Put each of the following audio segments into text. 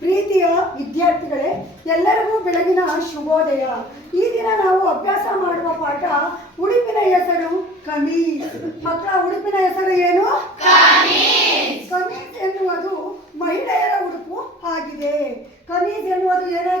ಪ್ರೀತಿಯ ವಿದ್ಯಾರ್ಥಿಗಳೇ, ಎಲ್ಲರಿಗೂ ಬೆಳಗಿನ ಶುಭೋದಯ. ಈ ದಿನ ನಾವು ಅಭ್ಯಾಸ ಮಾಡುವ ಪಾಠ ಉಡುಪಿನ ಹೆಸರು ಕಮೀಜ್. ಮಕ್ಕಳ, ಉಡುಪಿನ ಹೆಸರು ಏನು? ಕಮೀಜ್ ಎನ್ನುವುದು ಮಹಿಳೆಯರ ಉಡುಪು ಆಗಿದೆ. ಕಮೀಜ್ ಎನ್ನುವುದು ಏನು?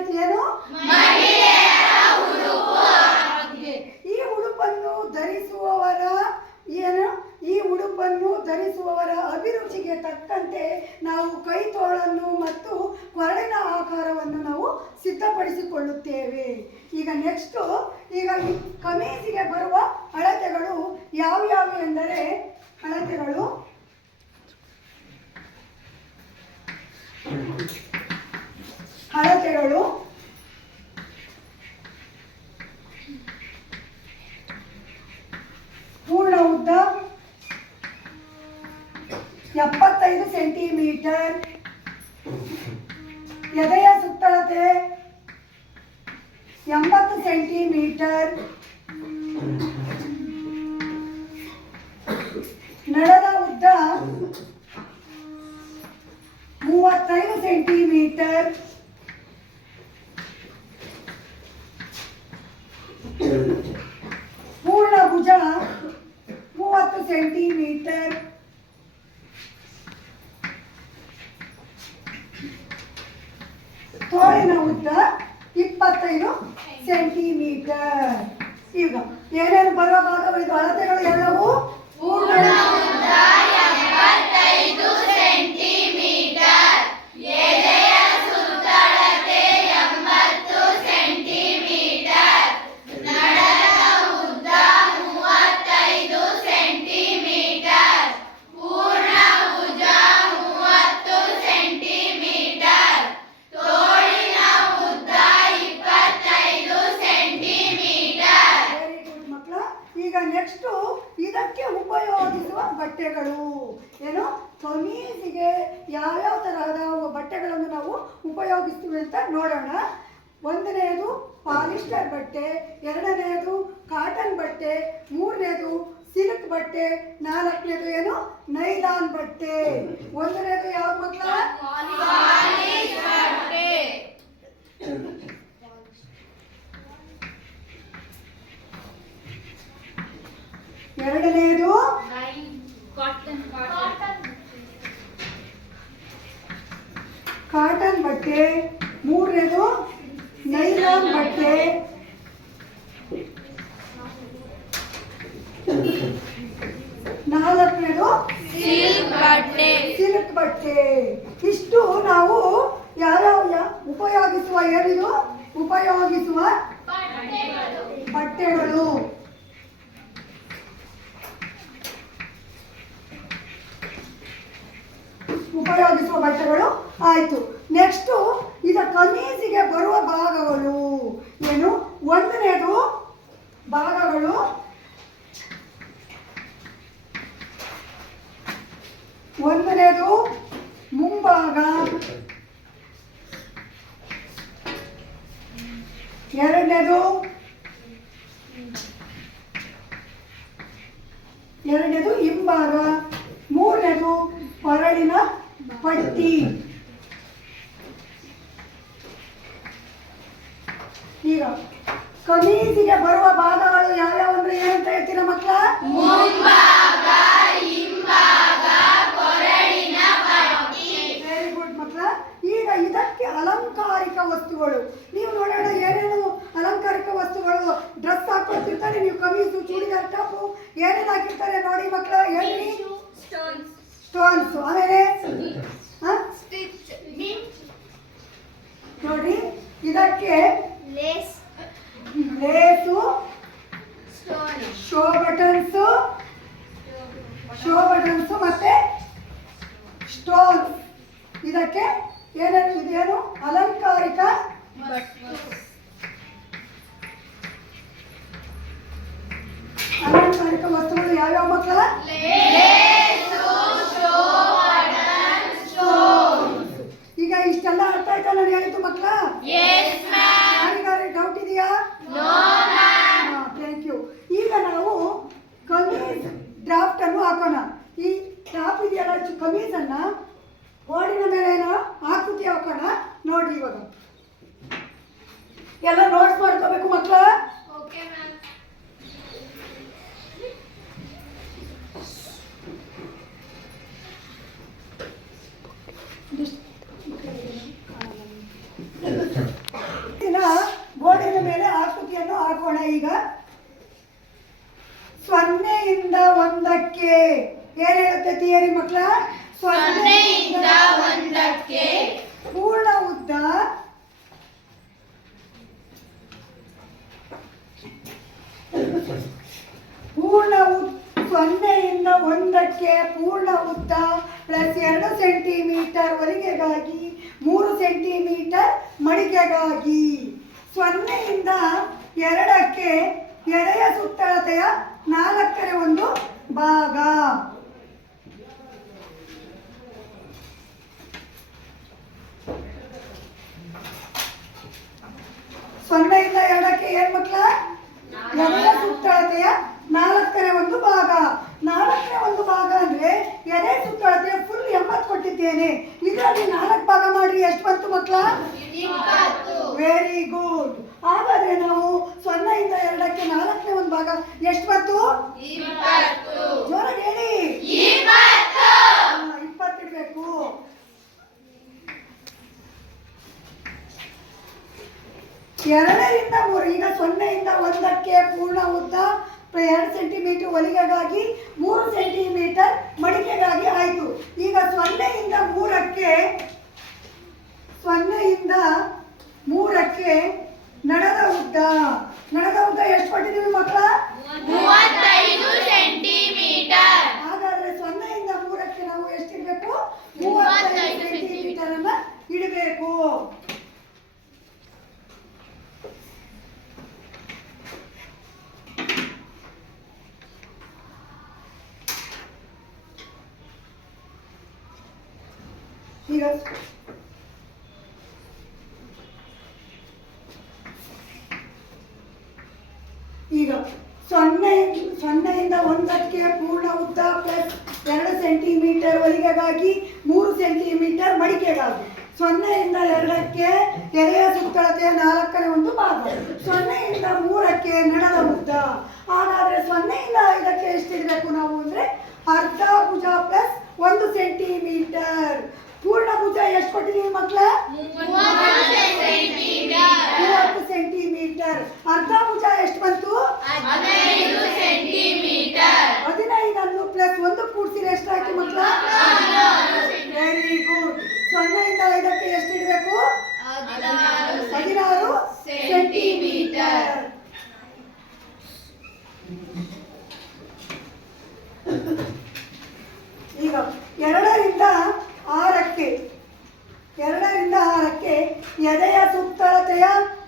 ಈ ಉಡುಪನ್ನು ಧರಿಸುವವರ ಅಭಿರುಚಿಗೆ ತಕ್ಕಂತೆ ನಾವು ಕೈ ತೋಳನ್ನು ಮತ್ತು ಕೊರಳಿನ ಆಕಾರವನ್ನು ನಾವು ಸಿದ್ಧಪಡಿಸಿಕೊಳ್ಳುತ್ತೇವೆ. ಈಗ ನೆಕ್ಸ್ಟು ಈ ಕಮೀಜಿಗೆ ಬರುವ ಅಳತೆಗಳು ಯಾವ್ಯಾವು ಎಂದರೆ, ಅಳತೆಗಳು ಪೂರ್ಣ ಉದ್ದ 75 ಸೆಂಟಿಮೀಟರ್, ಎದೆಯ ಸುತ್ತಳತೆ 80 ಸೆಂಟಿಮೀಟರ್, ನಳದ ಉದ್ದ 35 ಸೆಂಟಿಮೀಟರ್, ಪೂರ್ಣ ಭುಜ 30 ಸೆಂಟಿಮೀಟರ್, ತೋಳಿನ ಉದ್ದ 25 ಸೆಂಟಿಮೀಟರ್. ಈಗ ಏನೇನು ಬರುವ ಭಾಗಗಳು, ಇದು ಅಳತೆಗಳು ಎಲ್ಲವೂ ಪೂರ್ಣ ಉದ್ದ 75 ಸೆಂಟಿಮೀಟರ್, ಎದೆಯ ಸುತ್ತಳತೆ 80 ಸೆಂಟಿಮೀಟರ್, ನಳದ ಉದ್ದ 35 ಸೆಂಟಿಮೀಟರ್, ಪೂರ್ಣ ಭುಜ 30 ಸೆಂಟಿಮೀಟರ್, ತೋಳಿನ ಉದ್ದ 25 ಸೆಂಟಿಮೀಟರ್. ವೆರಿ ಗುಡ್ ಮಕ್ಕಳ. ಈಗ ನೆಕ್ಸ್ಟು ಇದಕ್ಕೆ ಉಪಯೋಗಿಸುವ ಬಟ್ಟೆಗಳು ಏನು? ಕಮೀಜಿಗೆ ಯಾವ್ಯಾವ ತರಹದ ಬಟ್ಟೆಗಳನ್ನು ನಾವು ಉಪಯೋಗಿಸ್ತೀವಿ ಅಂತ ನೋಡೋಣ. ಒಂದನೆಯದು ಪಾಲಿಸ್ಟರ್ ಬಟ್ಟೆ, ಎರಡನೆಯದು ಕಾಟನ್ ಬಟ್ಟೆ, ಮೂರನೇದು ಸಿಲ್ಕ್ ಬಟ್ಟೆ, ನಾಲ್ಕನೇದು ಏನು? ನೈಲಾನ್ ಬಟ್ಟೆ. ಒಂದನೇದು ಯಾವ ಮಕ್ಕಳ? ಎರಡನೆಯದು ಕಾಟನ್ ಬಟ್ಟೆ, ಮೂರನೇದು ನೈಲಾನ್ ಬಟ್ಟೆ, ನಾಲ್ಕನೇದು ಸಿಲ್ಕ್ ಬಟ್ಟೆ. ಇಷ್ಟು ನಾವು ಯಾವ್ಯಾವ ಉಪಯೋಗಿಸುವ ಬಟ್ಟೆಗಳು. ಆಯಿತು. ನೆಕ್ಸ್ಟು ಈಗ ಕಮೀಜಿಗೆ ಬರುವ ಭಾಗಗಳು ಏನು? ಒಂದನೇದು ಭಾಗಗಳು ಮುಂಭಾಗ, ಎರಡನೇದು ಹಿಂಭಾಗ, ಮೂರನೇದು ಕೊರಳಿನ ಪಟ್ಟಿ. ಈಗ ಕಮೀಜಿಗೆ ಬರುವ ಭಾಗಗಳು ಯಾವ್ಯಾವ ಅಂದ್ರೆ ಏನಂತ ಹೇಳ್ತೀರಾ ಮಕ್ಕಳ? ಮುಂಭಾಗ, ಹಿಂಭಾಗ, ಕೊರಳಿನ ಪಟ್ಟಿ. ವೆರಿ ಗುಡ್ ಮಕ್ಕಳ. ಈಗ ಇದಕ್ಕೆ ಅಲಂಕಾರಿಕ ವಸ್ತುಗಳು ನೀವು ನೋಡೋಣ. ಏನೇನು ಅಲಂಕಾರಿಕ ವಸ್ತುಗಳು? ಡ್ರೆಸ್ ಹಾಕೊಳ್ತಿರ್ತಾರೆ ನೀವು, ಕಮೀಜು, ಚೂಡಿದಾರ್, ಟಾಪು, ಏನೇನು ಹಾಕಿರ್ತಾರೆ ನೋಡಿ ಮಕ್ಕಳ, ಹೇಳಿ. ಸ್ಟೋನ್ಸ್, ಆಮೇಲೆ ನೋಡಿ ಇದಕ್ಕೆ ಲೇಸು, ಶೋ ಬಟನ್ಸು ಮತ್ತೆ ಸ್ಟೋನ್ಸ್. ಇದಕ್ಕೆ ಇದೇನು ಅಲಂಕಾರಿಕ ವಸ್ತುಗಳು ಯಾವ್ಯಾವ ಮಕ್ಕಳ? ಈಗ ಇಷ್ಟೆಲ್ಲ ಅರ್ಥ ಆಯ್ತಾ ನಾನು ಹೇಳಿದ್ದು ಮಕ್ಕಳ? ಯಾರಿಗಾರು ಡೌಟ್ ಇದೆಯಾ? Thank you. ಈಗ ನಾವು ಕಮೀಜ್ ಡ್ರಾಫ್ಟ್ ಅನ್ನು ಹಾಕೋಣ. ಈ ಟಾಪ್ ಇದೆಯಲ್ಲ, ಕಮೀಜನ್ನು ಬೋರ್ಡಿನ ಮೇಲೆ ಏನೋ ಆಕೃತಿ ಹಾಕೋಣ ನೋಡಿ. ಇವಾಗ ಎಲ್ಲ ನೋಟ್ಸ್ ಮಾಡ್ಕೋಬೇಕು ಮಕ್ಕಳ. Okay ma'am. ಬೋರ್ಡಿನ ಮೇಲೆ ಆಕೃತಿಯನ್ನು ಹಾಕೋಣ. ಈಗ 0ಯಿಂದ 1ಕ್ಕೆ ಏನ್ ಹೇಳುತ್ತೆ ಥಿಯರಿ ಮಕ್ಕಳ? 0ಯಿಂದ 1ಕ್ಕೆ ಪೂರ್ಣ ಉದ್ದ ಪೂರ್ಣ 0ಯಿಂದ 1ಕ್ಕೆ ಪೂರ್ಣ ಉದ್ದ ಪ್ಲಸ್ 2 ಸೆಂಟಿಮೀಟರ್ ಹೊಲಿಗೆಗಾಗಿ 3 ಸೆಂಟಿಮೀಟರ್ ಮಡಿಕೆಗಾಗಿ. 0ಯಿಂದ 2ಕ್ಕೆ ಎಳೆಯ ಸುತ್ತಳತೆಯ 1/4 ಭಾಗ. ಸೊನ್ನೆಯಿಂದ 2ಕ್ಕೆ ಏನ್ ಮಕ್ಕಳ? ಎದೆಯ ಸುತ್ತಳತೆಯ 1/4 ಭಾಗ. 1/4 ಭಾಗ ಅಂದ್ರೆ ಎದೆ ಸುತ್ತಳತೆಯ ಫುಲ್ 80 ಕೊಟ್ಟಿದ್ದೇನೆ. ಇದರಲ್ಲಿ 4 ಭಾಗ ಮಾಡ್ರಿ, ಎಷ್ಟು ಬಂತು ಮಕ್ಕಳ? 20. Very good. ಹಾಗಾದ್ರೆ ನಾವು 0ಯಿಂದ 2ಕ್ಕೆ 1/4 ಭಾಗ ಎಷ್ಟು ಬಂತು? 20. ಜೋರಾಗಿ ಹೇಳಿ. 20. 20 ಇಡ್ಬೇಕು. ಎರಡರಿಂದ 3. ಈಗ 0ಯಿಂದ 1ಕ್ಕೆ ಪೂರ್ಣ ಉದ್ದ 2 ಸೆಂಟಿಮೀಟರ್ ಹೊಲಿಗೆಗಾಗಿ 3 ಸೆಂಟಿಮೀಟರ್ ಮಡಿಕೆಗಾಗಿ ಆಯಿತು. ಈಗ 0ಯಿಂದ 3ಕ್ಕೆ ನಡದ ಉದ್ದ ಎಷ್ಟು ಕೊಟ್ಟಿದ್ದೀವಿ ಮಕ್ಕಳ? 35 ಸೆಂಟಿಮೀಟರ್. ಹಾಗಾದ್ರೆ 0ಯಿಂದ 3ಕ್ಕೆ ನಾವು ಎಷ್ಟಿಡಬೇಕು? 35 ಸೆಂಟಿಮೀಟರ್ ಅನ್ನ ಇಡಬೇಕು. ಈಗ ಈಗ 0ಯಿಂದ 1ಕ್ಕೆ ಪೂರ್ಣ ಉದ್ದ ಪ್ಲಸ್ 2 ಸೆಂಟಿಮೀಟರ್ ಹೊಲಿಗೆಗಾಗಿ 3 ಸೆಂಟಿಮೀಟರ್ ಮಡಿಕೆಗಾಗಿ. 0ಯಿಂದ 2ಕ್ಕೆ ಎಲೆಯ ಸುತ್ತಳತೆಯ 1/4 ಭಾಗ. 0ಯಿಂದ 3ಕ್ಕೆ ನಡದ ಉದ್ದ. ಹಾಗಾದ್ರೆ 0ಯಿಂದ 5ಕ್ಕೆ ಎಷ್ಟಿರಬೇಕು ನಾವು ಅಂದ್ರೆ ಅರ್ಧ ಭುಜ ಪ್ಲಸ್ 1 ಸೆಂಟಿಮೀಟರ್. ಪೂರ್ಣ ಭುಜ ಎಷ್ಟು ಕೊಟ್ಟಿದ್ದೀವಿ ಮಕ್ಕಳ? 30 ಸೆಂಟಿಮೀಟರ್. ಅರ್ಧ ಭುಜ ಎಷ್ಟು ಬಂತು? 15 ಸೆಂಟಿಮೀಟರ್. 15 ಪ್ಲಸ್ 1 ಕೂಡಿಸಿದ್ರೆ ಎಷ್ಟಾಯ್ತು ಮಕ್ಕಳ? 16. Very good. 0ಯಿಂದ 5ಕ್ಕೆ ಎಷ್ಟು ಇಡಬೇಕು? 16 ಸೆಂಟಿಮೀಟರ್. ಈಗ 2ರಿಂದ 6ಕ್ಕೆ ಎದೆಯ ಸುತ್ತಳತೆಯ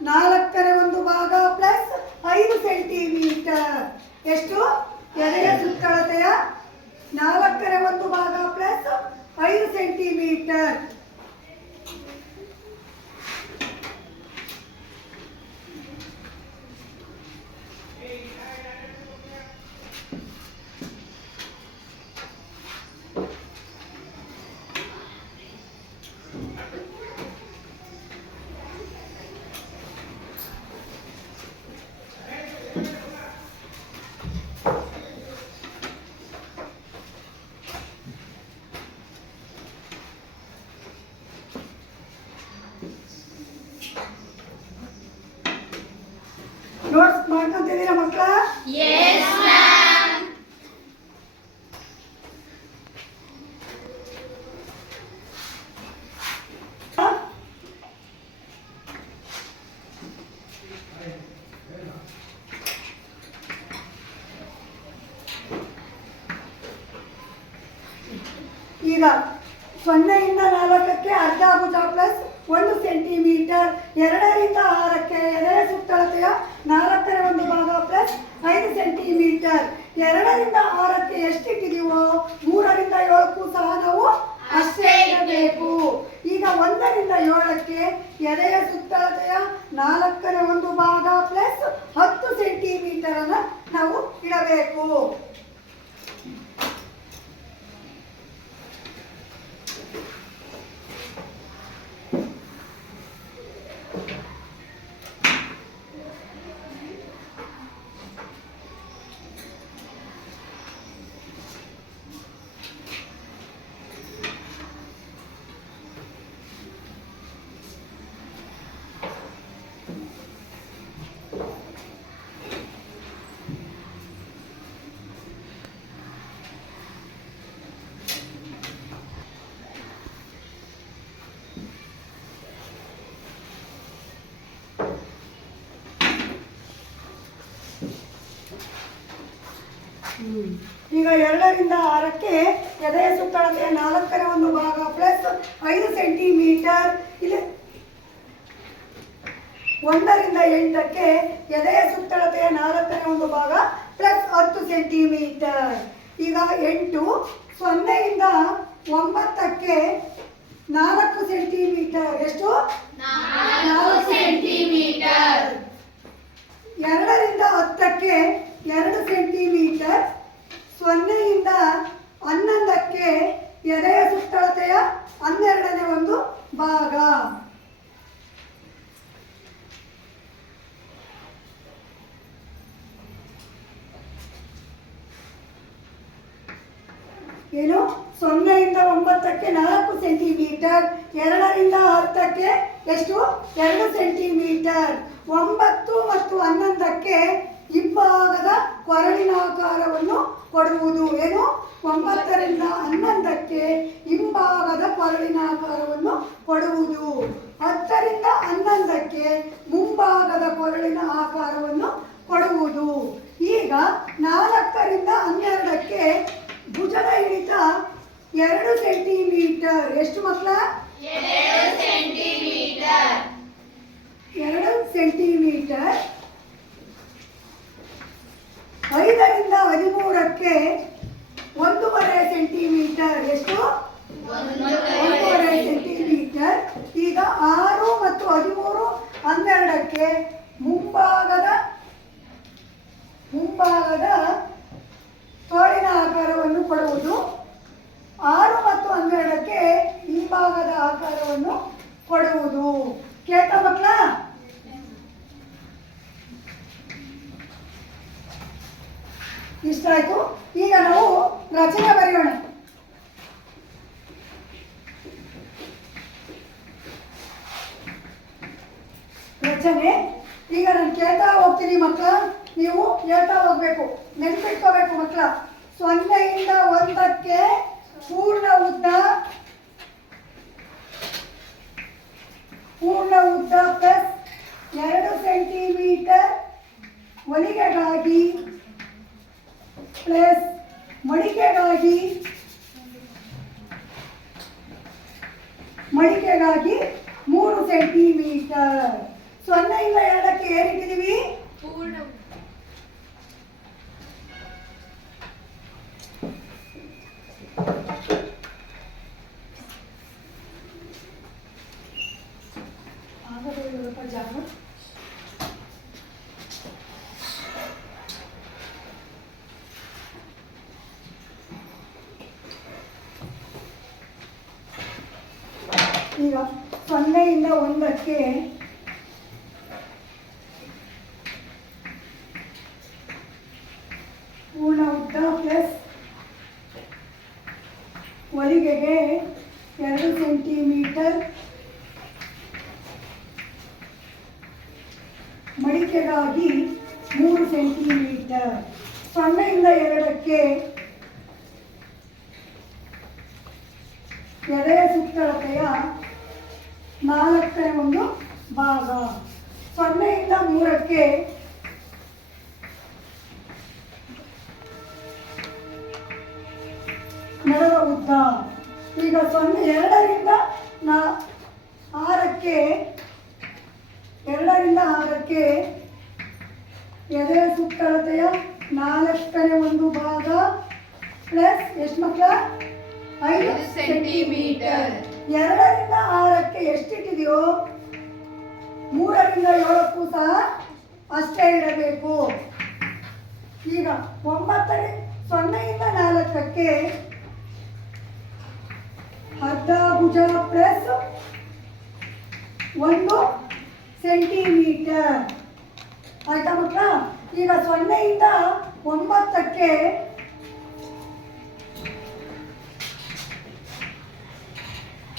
1/4 ಭಾಗ ಪ್ಲಸ್ 5 ಸೆಂಟಿಮೀಟರ್. ಎಷ್ಟು? ಎದೆಯ ಸುತ್ತಳತೆಯ 1/4 ಭಾಗ ಪ್ಲಸ್ 5 ಸೆಂಟಿಮೀಟರ್. ನೋಟ್ಸ್ ಮಾಡ್ಕೊಂತಿದ್ದೀರಾ ಮಕ್ಕಳ? Yes ma'am. ಈಗ 0ಯಿಂದ 4ಕ್ಕೆ ಅರ್ಧ ಭುಜ ಪ್ಲಸ್ 1 ಸೆಂಟಿಮೀಟರ್. 2ರಿಂದ 6ಕ್ಕೆ ಎದೆಯ ಸುತ್ತಳತೆಯ 1/4 ಭಾಗ ಪ್ಲಸ್ 5 ಸೆಂಟಿಮೀಟರ್. 2ರಿಂದ 6ಕ್ಕೆ ಎಷ್ಟಿಟ್ಟಿದೀವೋ 3ರಿಂದ 7ಕ್ಕೂ ಸಹ ನಾವು ಅಷ್ಟೇ ಇಡಬೇಕು. ಈಗ 1ರಿಂದ 7ಕ್ಕೆ ಎದೆಯ ಸುತ್ತಳತೆಯ 1/4 ಭಾಗ ಪ್ಲಸ್ 10 ಸೆಂಟಿಮೀಟರ್ ಅನ್ನ ನಾವು ಇಡಬೇಕು. ಈಗ 2ರಿಂದ 6ಕ್ಕೆ ಎದೆಯ ಸುತ್ತಳತೆಯ 4ನೇ ಒಂದು ಭಾಗ ಪ್ಲಸ್ 5 ಸೆಂಟಿಮೀಟರ್. ಇಲ್ಲಿ 1ರಿಂದ 8ಕ್ಕೆ ಎದೆಯ ಸುತ್ತಳತೆಯ 4ನೇ ಒಂದು ಭಾಗ ಪ್ಲಸ್ 10 ಸೆಂಟಿಮೀಟರ್. ಈಗ 8 0ಯಿಂದ 9ಕ್ಕೆ 4 ಸೆಂಟಿಮೀಟರ್. ಎಷ್ಟು? 4 ಸೆಂಟಿಮೀಟರ್. 2ರಿಂದ 10ಕ್ಕೆ 2 ಸೆಂಟಿಮೀಟರ್. 0ಯಿಂದ 11ಕ್ಕೆ ಎದೆಯ ಸುತ್ತಳತೆಯ 12ನೇ ಒಂದು ಭಾಗ. ಏನು? 0ಯಿಂದ 9ಕ್ಕೆ 4 ಸೆಂಟಿಮೀಟರ್. 2ರಿಂದ 10ಕ್ಕೆ ಎಷ್ಟು? 2 ಸೆಂಟಿಮೀಟರ್. 9 ಮತ್ತು 11ಕ್ಕೆ ಹಿಂಭಾಗದ ಕೊರಳಿನಾಕಾರವನ್ನು ಕೊಡುವುದು. ಏನು? 9ರಿಂದ 11ಕ್ಕೆ ಹಿಂಭಾಗದ ಕೊರಳಿನಾಕಾರವನ್ನು ಕೊಡುವುದು. 10ರಿಂದ 11ಕ್ಕೆ ಮುಂಭಾಗದ ಕೊರಳಿನ ಆಕಾರವನ್ನು ಕೊಡುವುದು. ಈಗ 4ರಿಂದ 12ಕ್ಕೆ ಭುಜದ ಇಳಿತ 2 ಸೆಂಟಿಮೀಟರ್. ಎಷ್ಟು ಮಕ್ಕಳ? 2 ಸೆಂಟಿಮೀಟರ್. 2 ಸೆಂಟಿಮೀಟರ್. 5ರಿಂದ 13ಕ್ಕೆ 1.5 ಸೆಂಟಿಮೀಟರ್. ಎಷ್ಟು? 1.5 ಸೆಂಟಿಮೀಟರ್. ಈಗ 6 ಮತ್ತು 13, 12ಕ್ಕೆ ಮುಂಭಾಗದ ತೋಳಿನ ಆಕಾರವನ್ನು ಕೊಡುವುದು. 6 ಮತ್ತು 12ಕ್ಕೆ ಹಿಂಭಾಗದ ಆಕಾರವನ್ನು ಕೊಡುವುದು. ಕೇಳ್ತಾ ಮಕ್ಕಳ? ಇಷ್ಟ ಆಯ್ತು. ಈಗ ನಾವು ರಚನೆ ಬರೆಯೋಣ. ರಚನೆ ಈಗ ನಾನು ಕೇಳ್ತಾ ಹೋಗ್ತೀನಿ ಮಕ್ಕಳ, ನೀವು ಹೇಳ್ತಾ ಹೋಗ್ಬೇಕು, ನೆನ್ಪಿಟ್ಕೋಬೇಕು ಮಕ್ಕಳ. 0ಯಿಂದ 1ಕ್ಕೆ ಪೂರ್ಣ ಉದ್ದ ಪ್ಲಸ್ 2 ಸೆಂಟಿಮೀಟರ್ ಹೊಲಿಗೆಗಾಗಿ ಪ್ಲಸ್ ಮಡಿಕೆಗಾಗಿ 3 ಸೆಂಟಿಮೀಟರ್. 0ಯಿಂದ 2ಕ್ಕೆ ಏನಿಟ್ಟಿದ್ದೀವಿ? ಪೂರ್ಣ ಜಾಗ. ಈಗ 0ಯಿಂದ 1ಕ್ಕೆ ಪೂರ್ಣ ಉದ್ದ ಪ್ಲಸ್ ಹೊಲಿಗೆಗೆ 2 ಸೆಂಟಿಮೀಟರ್, ಮಡಿಕೆಗಾಗಿ 3 ಸೆಂಟಿಮೀಟರ್. 0ಯಿಂದ 2ಕ್ಕೆ ಎದೆಯ ಸುತ್ತಳತೆಯ 4ನೇ ಒಂದು ಭಾಗ. 0ಯಿಂದ 3ಕ್ಕೆ ನಡುವ ಉದ್ದ. ಈಗ 2ರಿಂದ 6ಕ್ಕೆ ಎದೆಯ ಸುತ್ತಳತೆಯ 4ನೇ ಒಂದು ಭಾಗ ಪ್ಲಸ್ ಎಷ್ಟು ಮಕ್ಕಳ? 5 ಸೆಂಟಿಮೀಟರ್. 2ರಿಂದ 6ಕ್ಕೆ ಎಷ್ಟಿಟ್ಟಿದೆಯೋ 3ರಿಂದ 7ಕ್ಕೂ ಸಹ ಅಷ್ಟೇ ಇಡಬೇಕು. ಈಗ 0ಯಿಂದ 4ಕ್ಕೆ ಅರ್ಧ ಭುಜ ಪ್ಲಸ್ 1 ಸೆಂಟಿಮೀಟರ್. ಆಯ್ತಾ ಮಕ್ಕಳ? ಈಗ 0ಯಿಂದ 9ಕ್ಕೆ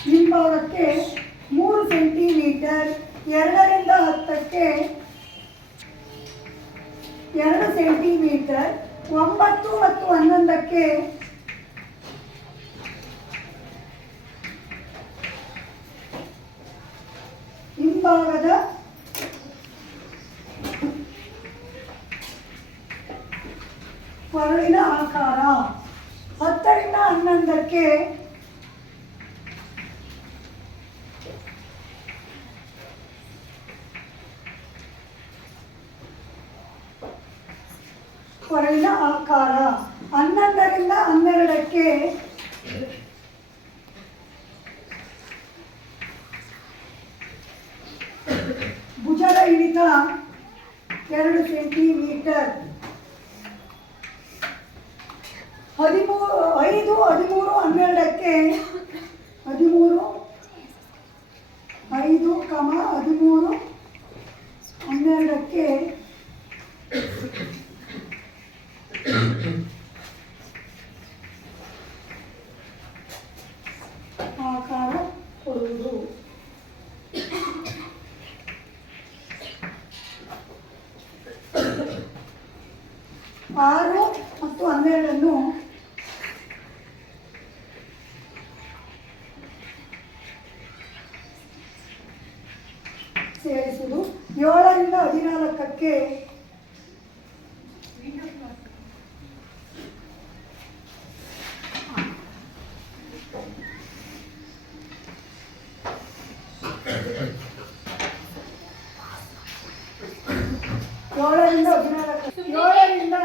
ಹಿಂಭಾಗಕ್ಕೆ 3 ಸೆಂಟಿಮೀಟರ್. 2ರಿಂದ 10ಕ್ಕೆ 2 ಸೆಂಟಿಮೀಟರ್. 9 ಮತ್ತು 11ಕ್ಕೆ ಹಿಂಭಾಗದ ಕೊರಳಿನ ಕೊರಳಿನ ಆಕಾರ. 10ರಿಂದ 11ಕ್ಕೆ ಕೊರಳಿನ ಆಕಾರ. 11ರಿಂದ 12ಕ್ಕೆ ಭುಜದ ಇಳಿತ 2 ಸೆಂಟಿಮೀಟರ್. 5, 13, 12ಕ್ಕೆ 13, 5, 13, 12ಕ್ಕೆ ಆಕಾರ ಕೊಡುವುದು. 6 ಮತ್ತು 12 ಸೇರಿಸುವುದು. 7ರಿಂದ 14ಕ್ಕೆ ಏಳರಿಂದ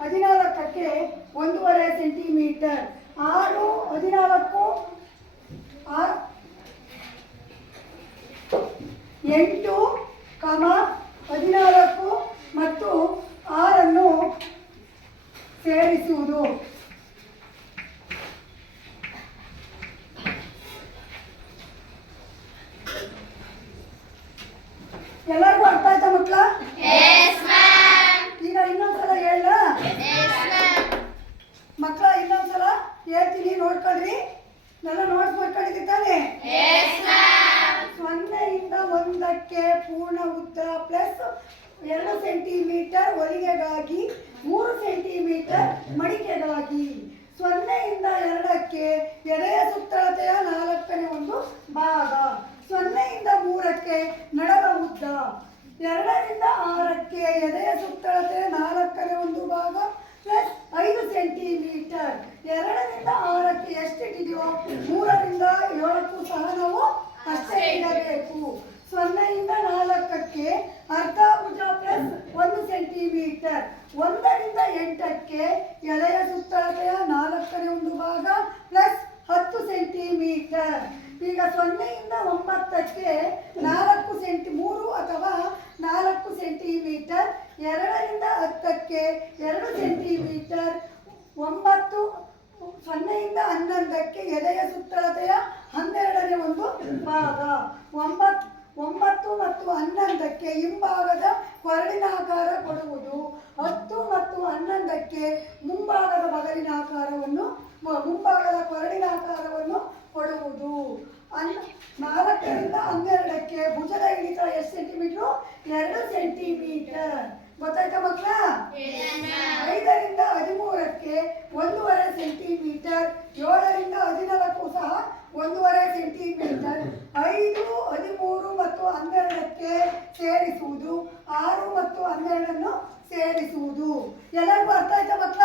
14ಕ್ಕೆ 1.5 ಸೆಂಟಿಮೀಟರ್. 6, 14, 8, 14 ಮತ್ತು 6 ಸೇರಿಸುವುದು. ಎಲ್ಲರಿಗೂ ಅರ್ಥ ಆಯ್ತಾ ಮಕ್ಕಳ? ಈಗ ಇನ್ನೊಂದ್ಸಲ ಹೇಳ ಮಕ್ಕಳ, ಇನ್ನೊಂದ್ಸಲ ಹೇಳ್ತೀನಿ, ನೋಡ್ಕೊಳ್ರಿ. ಎಲ್ಲ ನೋಟ್ಸ್ ಮಾಡ್ಕೊಂಡಿದ್ದೀವಿ ತಾನೆ? 0ರಿಂದ 1ಕ್ಕೆ ಪೂರ್ಣ ಉದ್ದ ಪ್ಲಸ್ 2 ಸೆಂಟಿಮೀಟರ್ ಹೊಲಿಗೆಗಾಗಿ, 3 ಸೆಂಟಿಮೀಟರ್ ಮಡಿಕೆಗಾಗಿ. 0ರಿಂದ 2ಕ್ಕೆ ಎದೆಯ ಸುತ್ತಳತೆಯ 4ನೇ ಒಂದು ಭಾಗ. 0ರಿಂದ 3ಕ್ಕೆ ನಡದ ಉದ್ದ. 2ರಿಂದ 6ಕ್ಕೆ ಎದೆಯ ಸುತ್ತಳತೆಯ 4ನೇ ಒಂದು ಭಾಗ ಪ್ಲಸ್ 5 ಸೆಂಟಿಮೀಟರ್. 2ರಿಂದ 6ಕ್ಕೆ ಎಷ್ಟಿಟ್ಟಿದೆಯೋ 3ರಿಂದ 7ಕ್ಕೂ ಸಹ ನಾವು ಅಷ್ಟೇ ಇಡಬೇಕು. 0ರಿಂದ 4ಕ್ಕೆ ಅರ್ಧ ಭುಜ ಪ್ಲಸ್ 1 ಸೆಂಟಿಮೀಟರ್. 1ರಿಂದ 8ಕ್ಕೆ ಎದೆಯ ಸುತ್ತಳತೆಯ 4ನೇ ಒಂದು ಭಾಗ ಪ್ಲಸ್ 10 ಸೆಂಟಿಮೀಟರ್. ಈಗ 0ರಿಂದ 9ಕ್ಕೆ 3 ಅಥವಾ 4 ಸೆಂಟಿಮೀಟರ್. 2ರಿಂದ 10ಕ್ಕೆ 2 ಸೆಂಟಿಮೀಟರ್. 0ರಿಂದ 11ಕ್ಕೆ ಎದೆಯ ಸುತ್ತಳತೆಯ 12ನೇ ಒಂದು ಭಾಗ. 9 ಮತ್ತು 11ಕ್ಕೆ ಹಿಂಭಾಗದ ಕೊರಳಿನಾಕಾರ ಕೊಡುವುದು. 10 ಮತ್ತು 11ಕ್ಕೆ ಮುಂಭಾಗದ ಕೊರಳಿನಾಕಾರವನ್ನು ಕೊಡುವುದು. 4ರಿಂದ 12ಕ್ಕೆ ಭುಜದ ಇಳಿತ ಎಷ್ಟು ಸೆಂಟಿಮೀಟರ್? 2 ಸೆಂಟಿಮೀಟರ್. ಗೊತ್ತಾಯ್ತಾ ಮಕ್ಕಳ? 5ರಿಂದ 13ಕ್ಕೆ 1.5 ಸೆಂಟಿಮೀಟರ್. 7ರಿಂದ 14 ಸಹ 1.5 ಸೆಂಟಿಮೀಟರ್. 5, 13 ಮತ್ತು 12ಕ್ಕೆ ಸೇರಿಸುವುದು. 6 ಮತ್ತು 12 ಸೇರಿಸುವುದು. ಎಲ್ಲರಿಗೂ ಅರ್ಥ ಆಯ್ತಾ ಮಕ್ಕಳ?